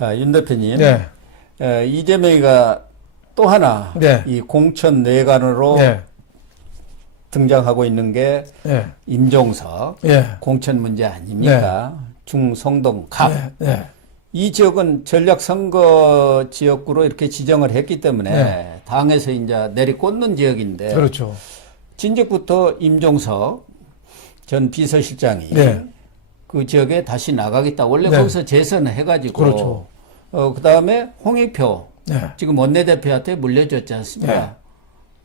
윤 대표님, 네. 이재명이가 또 하나 네. 이 공천 뇌관으로 네. 등장하고 있는 게 네. 임종석 네. 공천 문제 아닙니까? 중성동 갑. 네. 네. 이 지역은 전략 선거 지역구로 이렇게 지정을 했기 때문에 네. 당에서 이제 내리꽂는 지역인데 그렇죠. 진즉부터 임종석 전 비서실장이 네. 그 지역에 다시 나가겠다. 원래 네. 거기서 재선을 해가지고 그렇죠. 그다음에 홍익표 네. 지금 원내대표한테 물려줬지 않습니까? 네.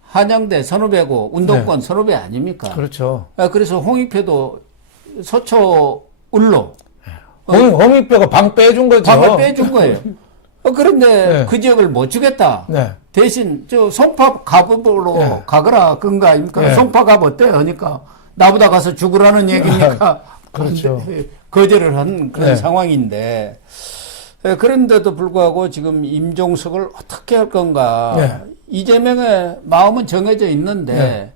한양대 선후배고 운동권 네. 선후배 아닙니까? 그렇죠. 그래서 홍익표도 서초 울로 홍익표가 방 빼준 거죠. 방을 빼준 거예요. 그런데 네. 그 지역을 못 주겠다. 네. 대신 저 송파 갑으로 네. 가거라 그런 거 아닙니까? 네. 송파 갑 어때? 하니까 나보다 가서 죽으라는 얘기니까 그렇죠. 거절을 한 그런 네. 상황인데 그런데도 불구하고 지금 임종석을 어떻게 할 건가? 네. 이재명의 마음은 정해져 있는데 네.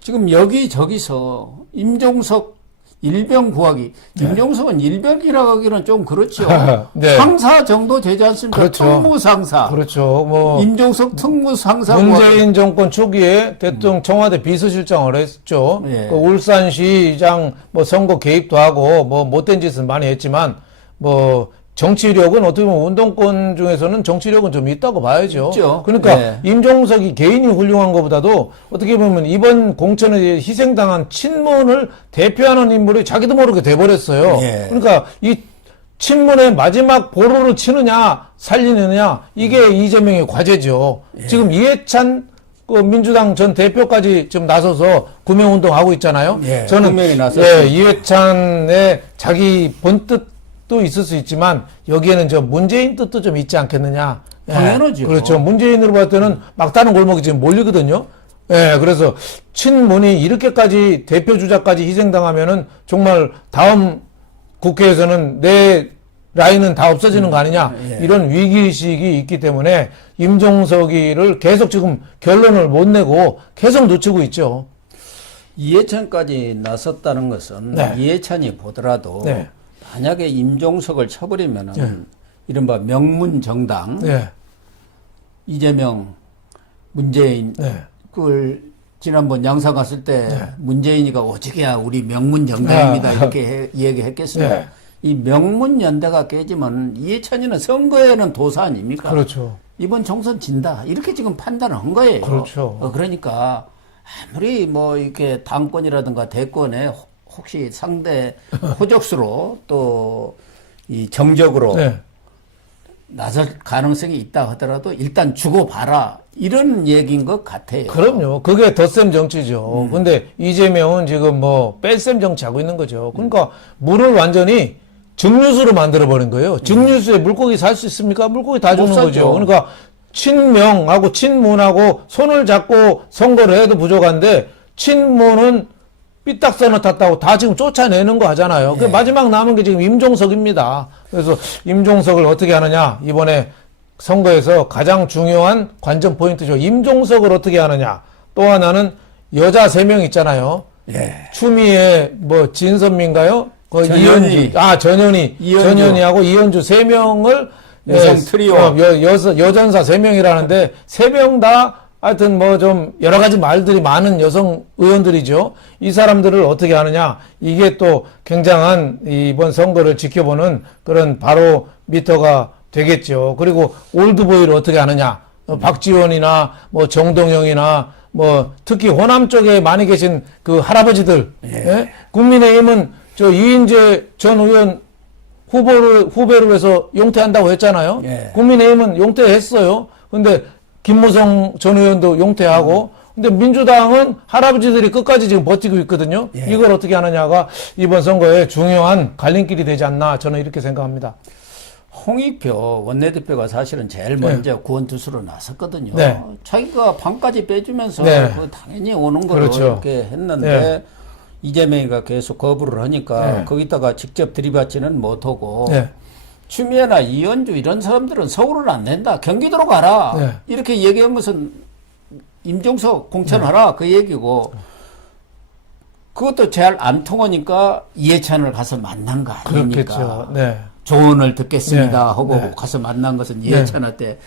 지금 여기저기서 임종석 일병 구하기. 네. 임종석은 일병이라고 하기는 좀 그렇죠. 네. 상사 정도 되지 않습니까? 그렇죠. 특무상사. 그렇죠. 뭐 임종석 특무상사. 문재인 정권 초기에 대통령 청와대 비서실장을 했죠. 예. 그 울산시장 뭐 선거 개입도 하고 뭐 못된 짓은 많이 했지만 뭐 정치력은 어떻게 보면 운동권 중에서는 정치력은 좀 있다고 봐야죠. 있죠. 그러니까 네. 임종석이 개인이 훌륭한 것보다도 어떻게 보면 이번 공천에 희생당한 친문을 대표하는 인물이 자기도 모르게 돼버렸어요. 예. 그러니까 이 친문의 마지막 보루를 치느냐 살리느냐 이게 이재명의 과제죠. 예. 지금 이해찬 그 민주당 전 대표까지 지금 나서서 구명운동 하고 있잖아요. 예, 저는 구명이 나섰어요. 이해찬의 자기 본뜻도 있을 수 있지만 여기에는 저 문재인 뜻도 좀 있지 않겠느냐. 당연하죠. 그렇죠. 문재인으로 봤을 때는 막다른 골목이 지금 몰리거든요. 예, 그래서 친문이 이렇게까지 대표 주자까지 희생당하면은 정말 다음 국회에서는 내 라인은 다 없어지는 거 아니냐. 예. 이런 위기의식이 있기 때문에 임종석이를 계속 지금 결론을 못 내고 계속 놓치고 있죠. 이해찬까지 나섰다는 것은 네. 이해찬이 보더라도 네. 만약에 임종석을 쳐버리면은 네. 이른바 명문 정당 네. 이재명, 문재인 네. 그걸 지난번 양사 갔을 때 네. 문재인이가 오직이야 우리 명문 정당입니다 이렇게 얘기했겠습니다. 네. 이 명문 연대가 깨지면 이해찬이는 선거에는 도사 아닙니까? 그렇죠. 이번 총선 진다 이렇게 지금 판단한 거예요. 그렇죠. 그러니까 아무리 뭐 이렇게 당권이라든가 대권에 혹시 상대 호적수로 또 이 정적으로 네. 나설 가능성이 있다 하더라도 일단 주고 봐라 이런 얘기인 것 같아요. 그럼요. 그게 덧셈 정치죠. 근데 이재명은 지금 뭐 뺄셈 정치하고 있는 거죠. 그러니까 물을 완전히 증류수로 만들어버린 거예요. 증류수에 물고기 살 수 있습니까? 물고기 다 못 주는 살죠. 거죠. 그러니까 친명하고 친문하고 손을 잡고 선거를 해도 부족한데 친문은 삐딱선을 탔다고 다 지금 쫓아내는 거 하잖아요. 그 마지막 남은 게 지금 임종석입니다. 그래서 임종석을 어떻게 하느냐. 이번에 선거에서 가장 중요한 관전 포인트죠. 임종석을 어떻게 하느냐. 또 하나는 여자 3명 있잖아요. 예. 추미애 뭐 진선미인가요? 전현희. 전현희. 이현주. 전현희하고 이현주 3명을 여성 트리오. 여전사 3명이라는데 3명 다 하여튼 뭐 좀 여러 가지 말들이 많은 여성 의원들이죠. 이 사람들을 어떻게 하느냐. 이게 또 굉장한 이번 선거를 지켜보는 그런 바로 미터가 되겠죠. 그리고 올드보이를 어떻게 하느냐. 박지원이나 뭐 정동영이나 뭐 특히 호남 쪽에 많이 계신 그 할아버지들. 예? 국민의힘은 저 이인재 전 의원 후배로 해서 용퇴한다고 했잖아요. 예. 국민의힘은 용퇴했어요. 근데 김무성 전 의원도 용퇴하고 근데 민주당은 할아버지들이 끝까지 지금 버티고 있거든요. 예. 이걸 어떻게 하느냐가 이번 선거에 중요한 갈림길이 되지 않나 저는 이렇게 생각합니다. 홍익표 원내대표가 사실은 제일 먼저 구원투수로 나섰거든요. 네. 자기가 반까지 빼주면서 네. 그 당연히 오는 걸로 그렇죠. 이렇게 했는데 네. 이재명이가 계속 거부를 하니까 네. 거기다가 직접 들이받지는 못하고 네. 추미애나 이현주 이런 사람들은 서울을 안 낸다. 경기도로 가라. 네. 이렇게 얘기하면서 임종석 공천하라 그 얘기고 그것도 잘 안 통하니까 이해찬을 가서 만난 거 아닙니까? 그렇겠죠. 네. 조언을 듣겠습니다 네. 하고 네. 가서 만난 것은 이해찬한테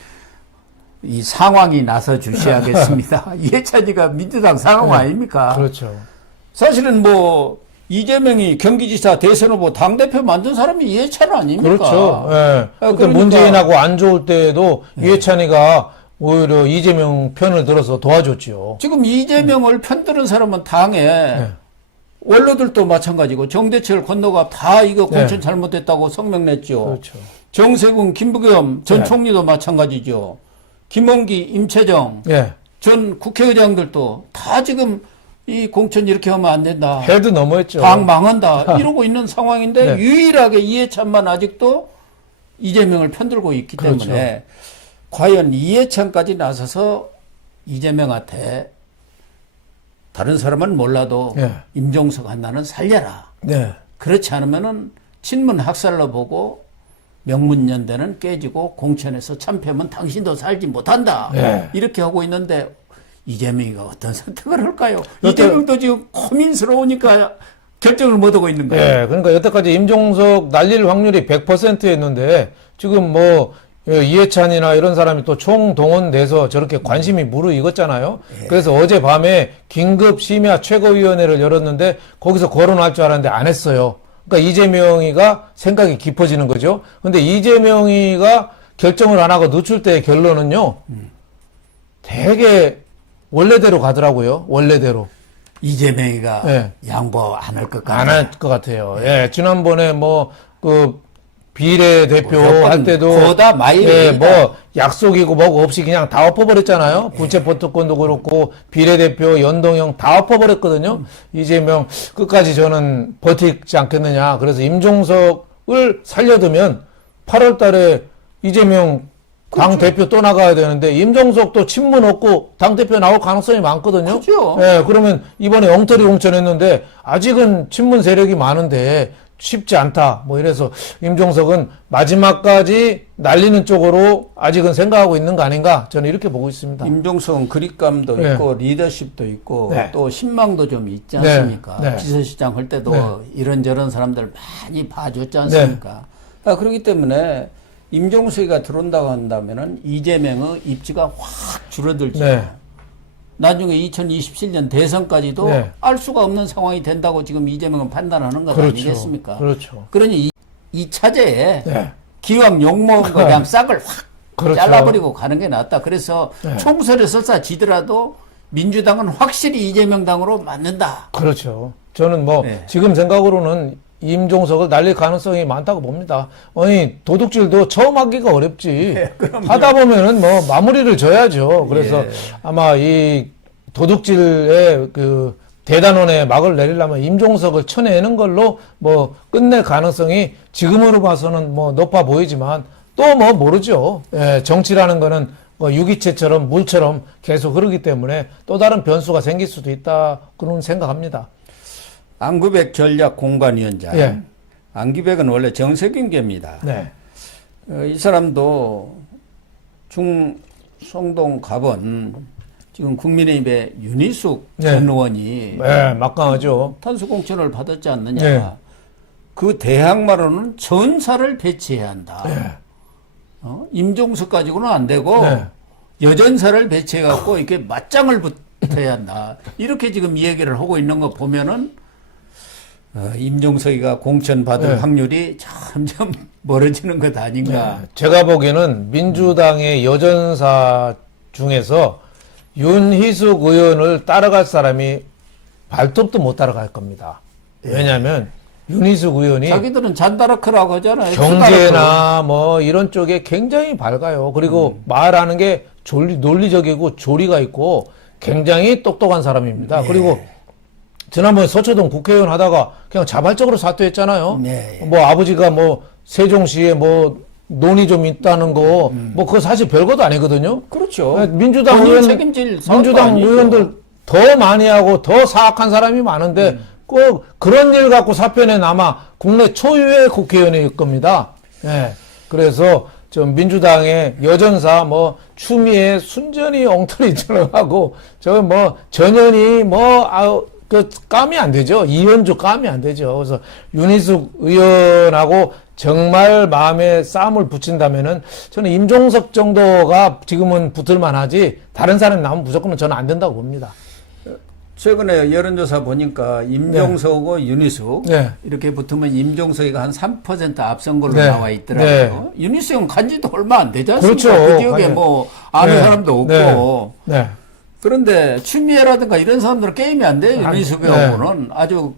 이 상황이 나서 주셔야겠습니다. 이해찬이가 민주당 상황 네. 아닙니까? 그렇죠. 사실은 뭐 이재명이 경기지사 대선 후보 당대표 만든 사람이 이해찬 아닙니까? 그렇죠. 예. 그때 그러니까- 문재인하고 안 좋을 때에도 이해찬이가 오히려 이재명 편을 들어서 도와줬죠. 지금 이재명을 편드는 사람은 당에 원로들도 마찬가지고 정대철 건너가 다 이거 공천 잘못됐다고 성명 냈죠. 그렇죠. 정세군, 김부겸 전 네. 총리도 마찬가지죠. 김원기, 임채정 예. 전 국회의장들도 다 지금 이 공천 이렇게 하면 안 된다. 해도 넘어했죠. 당 망한다. 이러고 있는 상황인데 네. 유일하게 이해찬만 아직도 이재명을 편들고 있기 그렇죠. 때문에 과연 이해찬까지 나서서 이재명한테 다른 사람은 몰라도 예. 임종석 한나는 살려라. 네. 그렇지 않으면은 친문 학살로 보고 명문연대는 깨지고 공천에서 참패하면 당신도 살지 못한다. 예. 이렇게 하고 있는데 이재명이가 어떤 선택을 할까요? 여태- 이재명도 지금 고민스러우니까 결정을 못하고 있는 거예요. 예. 그러니까 여태까지 임종석 날릴 확률이 100%였는데 지금 뭐 이해찬이나 이런 사람이 또 총동원돼서 저렇게 관심이 무르익었잖아요. 그래서 어젯밤에 긴급 심야 최고위원회를 열었는데 거기서 거론할 줄 알았는데 안 했어요. 그러니까 이재명이가 생각이 깊어지는 거죠. 근데 이재명이가 결정을 안 하고 늦출 때의 결론은요. 되게 원래대로 가더라고요. 원래대로. 이재명이가 예. 양보 안 할 것 같아요. 안 할 것 같아요. 예. 지난번에 그 비례대표 무조건 할 때도 거다 마일 예, 아니다. 뭐 약속이고 뭐고 없이 그냥 다 엎어버렸잖아요. 부채포트권도 그렇고 비례대표 연동형 다 엎어버렸거든요. 이재명 끝까지 저는 버티지 않겠느냐. 그래서 임종석을 살려두면 8월 달에 이재명 당 대표 또 나가야 되는데 임종석도 친문 없고 당 대표 나올 가능성이 많거든요. 그죠. 예, 그러면 이번에 엉터리 공천했는데 아직은 친문 세력이 많은데 쉽지 않다. 뭐 이래서 임종석은 마지막까지 날리는 쪽으로 아직은 생각하고 있는 거 아닌가? 저는 이렇게 보고 있습니다. 임종석은 그립감도 네. 있고 리더십도 있고 네. 또 신망도 좀 있지 네. 않습니까? 네. 비서실장 할 때도 네. 이런저런 사람들 많이 봐줬지 않습니까? 그렇기 때문에 임종석이가 들어온다고 한다면은 이재명의 입지가 확 줄어들죠. 네. 나중에 2027년 대선까지도 네. 알 수가 없는 상황이 된다고 지금 이재명은 판단하는 것 그렇죠. 아니겠습니까? 그렇죠. 그러니 이 차제에 네. 기왕 욕먹은 거 그냥 싹을 확 그렇죠. 잘라버리고 가는 게 낫다. 그래서 네. 총선에 설사 지더라도 민주당은 확실히 이재명 당으로 맞는다. 그렇죠. 저는 뭐 네. 지금 생각으로는 임종석을 날릴 가능성이 많다고 봅니다. 아니 도둑질도 처음 하기가 어렵지. 하다 보면은 뭐 마무리를 져야죠. 그래서 예. 아마 이 도둑질의 그 대단원의 막을 내리려면 임종석을 쳐내는 걸로 뭐 끝낼 가능성이 지금으로 봐서는 뭐 높아 보이지만 또 뭐 모르죠. 예, 정치라는 거는 뭐 유기체처럼 물처럼 계속 흐르기 때문에 또 다른 변수가 생길 수도 있다 그런 생각합니다. 안구백 전략공관위원장. 예. 안기백은 원래 정세균계입니다. 네. 이 사람도 중성동 갑은 지금 국민의힘의 윤희숙 네. 전 의원이 네, 막강하죠. 탄수공천을 받았지 않느냐. 네. 그 대항마로는 전사를 배치해야 한다. 네. 임종석 가지고는 안 되고 네. 여전사를 배치해갖고 이렇게 맞짱을 붙어야 한다. 이렇게 지금 이 얘기를 하고 있는 거 보면은 임종석이가 공천 받을 네. 확률이 점점 멀어지는 것 아닌가. 제가 보기에는 민주당의 여전사 중에서 윤희숙 의원을 따라갈 사람이 발톱도 못 따라갈 겁니다. 왜냐하면 윤희숙 의원이 자기들은 잔다라크라고 하잖아요. 경제나 뭐 이런 쪽에 굉장히 밝아요. 그리고 말하는 게 논리적이고 조리가 있고 굉장히 똑똑한 사람입니다. 그리고 지난번에 서초동 국회의원 하다가 그냥 자발적으로 사퇴했잖아요. 네. 뭐 아버지가 뭐 세종시에 뭐 논이 좀 있다는 거, 뭐 그거 사실 별것도 아니거든요. 그렇죠. 민주당 본인 의원, 책임질 사업도 민주당 아니죠. 의원들 더 많이 하고 더 사악한 사람이 많은데 꼭 그런 일 갖고 사표낸 아마 국내 초유의 국회의원일 겁니다. 예. 그래서 좀 민주당의 여전사 뭐 추미애 순전히 엉터리 들어가고 저 뭐 전현희 그 까면 안 되죠. 이현주 까면 안 되죠. 그래서 윤희숙 의원하고 정말 마음에 싸움을 붙인다면은 저는 임종석 정도가 지금은 붙을 만하지 다른 사람이 나오면 무조건은 저는 안 된다고 봅니다. 최근에 여론조사 보니까 임종석하고 윤희숙 네. 이렇게 붙으면 임종석이가 한 3% 앞선 걸로 네. 나와 있더라고요. 윤희숙은 간지도 얼마 안 되지 않습니까? 그렇죠. 그 지역에 뭐 아는 네. 사람도 없고. 네. 네. 그런데 추미애라든가 이런 사람들은 게임이 안 돼요. 윤희숙하고는 아주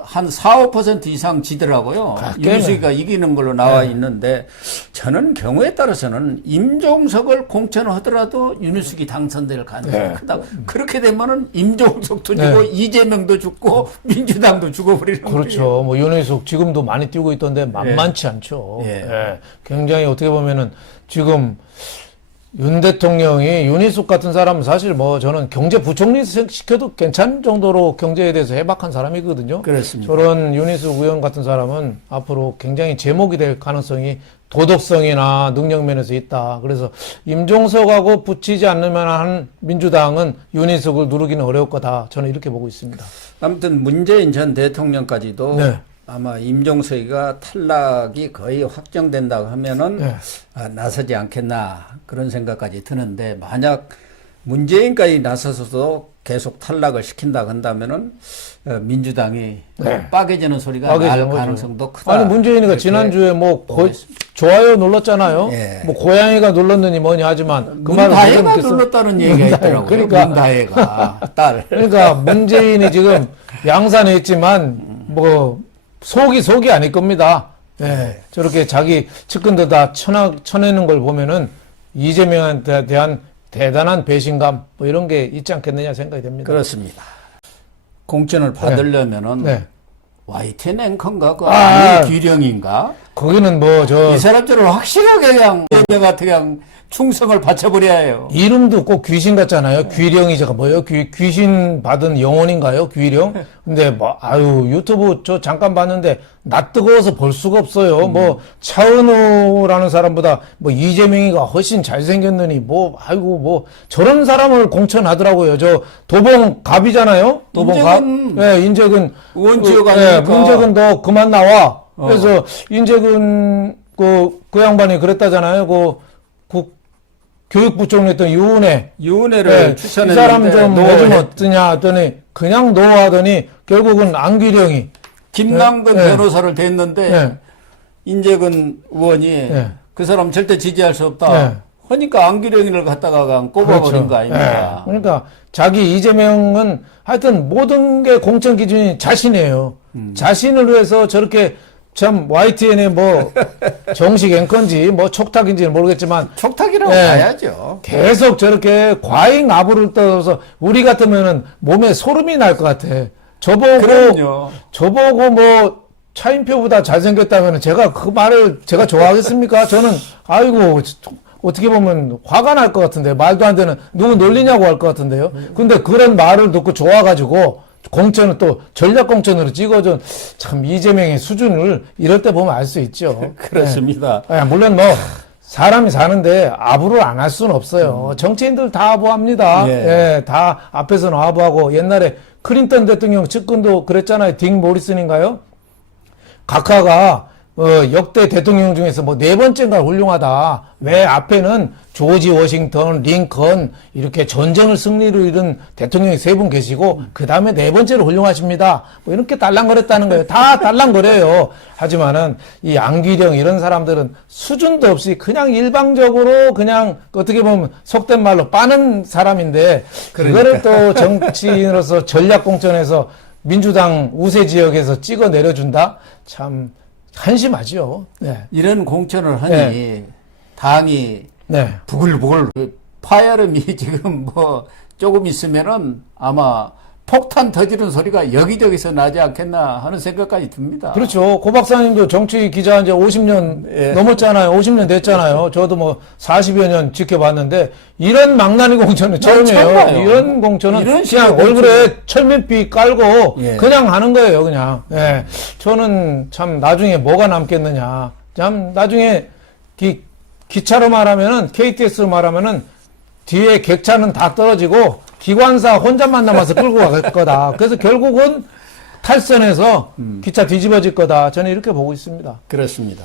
한 4, 5% 이상 지더라고요. 윤희숙이가 이기는 걸로 나와 있는데 저는 경우에 따라서는 임종석을 공천하더라도 윤희숙이 당선될 가능성이 크다. 그렇게 되면은 임종석도 주고 이재명도 죽고 민주당도 죽어버리는 거예요. 그렇죠. 뭐 윤희숙 지금도 많이 뛰고 있던데 만만치 않죠. 예. 굉장히 어떻게 보면은 지금 윤 대통령이 윤희숙 같은 사람은 사실 뭐 저는 경제부총리 시켜도 괜찮은 정도로 경제에 대해서 해박한 사람이거든요. 그렇습니다. 저런 윤희숙 의원 같은 사람은 앞으로 굉장히 제목이 될 가능성이 도덕성이나 능력 면에서 있다. 그래서 임종석하고 붙이지 않으면 한 민주당은 윤희숙을 누르기는 어려울 거다. 저는 이렇게 보고 있습니다. 아무튼 문재인 전 대통령까지도 네. 아마 임종석이가 탈락이 거의 확정된다고 하면은 나서지 않겠나 그런 생각까지 드는데 만약 문재인까지 나서서도 계속 탈락을 시킨다고 한다면은 민주당이 빠개지는 소리가 날 가능성도 크다. 아니 문재인이가 지난주에 뭐 좋아요 눌렀잖아요. 뭐 고양이가 눌렀느니 뭐니 하지만 그 말은 문다혜가 눌렀다는 얘기가 있더라고요. 그러니까 문다혜가 딸. 그러니까 문재인이 지금 양산에 있지만 뭐 속이 아닐 겁니다. 예. 저렇게 자기 측근들 다 쳐내는 걸 보면은 이재명한테 대한 대단한 배신감 뭐 이런 게 있지 않겠느냐 생각이 됩니다. 그렇습니다. 공천을 받으려면은 네. YTN 앵커인가 그 아니 귀령인가 거기는 뭐 이 사람들은 확실하게 그냥 이재명한테 그냥 충성을 바쳐버려야 해요. 이름도 꼭 귀신 같잖아요. 귀령이 제가 뭐예요? 귀신 받은 영혼인가요? 귀령? 근데 뭐 아유 유튜브 저 잠깐 봤는데 낯 뜨거워서 볼 수가 없어요. 뭐 차은우라는 사람보다 뭐 이재명이가 훨씬 잘생겼느니 뭐 아이고 뭐 저런 사람을 공천하더라고요. 저 도봉 갑이잖아요. 도봉 갑. 예, 인재근 의원 지역 아닙니까? 인재근 너 그만 나와. 그래서 인재근 그 양반이 그랬다잖아요. 교육부총리 했던 유은혜를 추천했는데 이 사람 좀 뭐좀 어떠냐 하더니 그냥 노하더니 결국은 안귀령이 김남근 변호사를 댔는데 인재근 의원이 그 사람 절대 지지할 수 없다. 하니까 안귀령이를 갖다가 그냥 꼽아버린 거 아닙니까? 그러니까 자기 이재명은 하여튼 모든 게 공천 기준이 자신이에요. 자신을 위해서 저렇게 참 YTN의 뭐 정식 앵커인지 뭐 촉탁인지는 모르겠지만 촉탁이라고 봐야죠. 계속 저렇게 과잉 아부를 떠서 우리 같으면은 몸에 소름이 날 것 같아. 저보고 뭐 차인표보다 잘생겼다면 제가 그 말을 제가 좋아하겠습니까? 저는 아이고 어떻게 보면 화가 날 것 같은데 말도 안 되는 누구 놀리냐고 할 것 같은데요. 근데 그런 말을 듣고 좋아가지고 공천을 또 전략 공천으로 찍어준 참 이재명의 수준을 이럴 때 보면 알 수 있죠. 그렇습니다. 물론 뭐 사람이 사는데 아부를 안 할 수는 없어요. 정치인들 다 아부합니다. 다 앞에서는 아부하고 옛날에 클린턴 대통령 측근도 그랬잖아요. 딕 모리슨인가요? 각하가 역대 대통령 중에서 뭐 네 번째인가 훌륭하다. 왜 앞에는 조지 워싱턴, 링컨 이렇게 전쟁을 승리로 이룬 대통령이 세 분 계시고 그 다음에 네 번째로 훌륭하십니다. 뭐 이렇게 딸랑거렸다는 거예요. 다 딸랑거려요. 하지만은 이 안기령 이런 사람들은 수준도 없이 그냥 일방적으로 그냥 어떻게 보면 속된 말로 빠는 사람인데 그거를 또 정치인으로서 전략 공천에서 민주당 우세 지역에서 찍어 내려준다. 참 한심하죠. 이런 공천을 하니 당이 부글부글 파열음이 지금 뭐 조금 있으면은 아마 폭탄 터지는 소리가 여기저기서 나지 않겠나 하는 생각까지 듭니다. 그렇죠. 고 박사님도 정치 기자 이제 50년 넘었잖아요. 50년 됐잖아요. 저도 뭐 40여 년 지켜봤는데 이런 망나니 공천은 처음이에요. 이런 공천은 그냥 얼굴에 철면피 깔고 그냥 하는 거예요. 그냥. 저는 참 나중에 뭐가 남겠느냐. 참 나중에 기차로 말하면은 KTX로 말하면은 뒤에 객차는 다 떨어지고 기관사 혼자만 남아서 끌고 갈 거다. 그래서 결국은 탈선해서 기차 뒤집어질 거다. 저는 이렇게 보고 있습니다. 그렇습니다.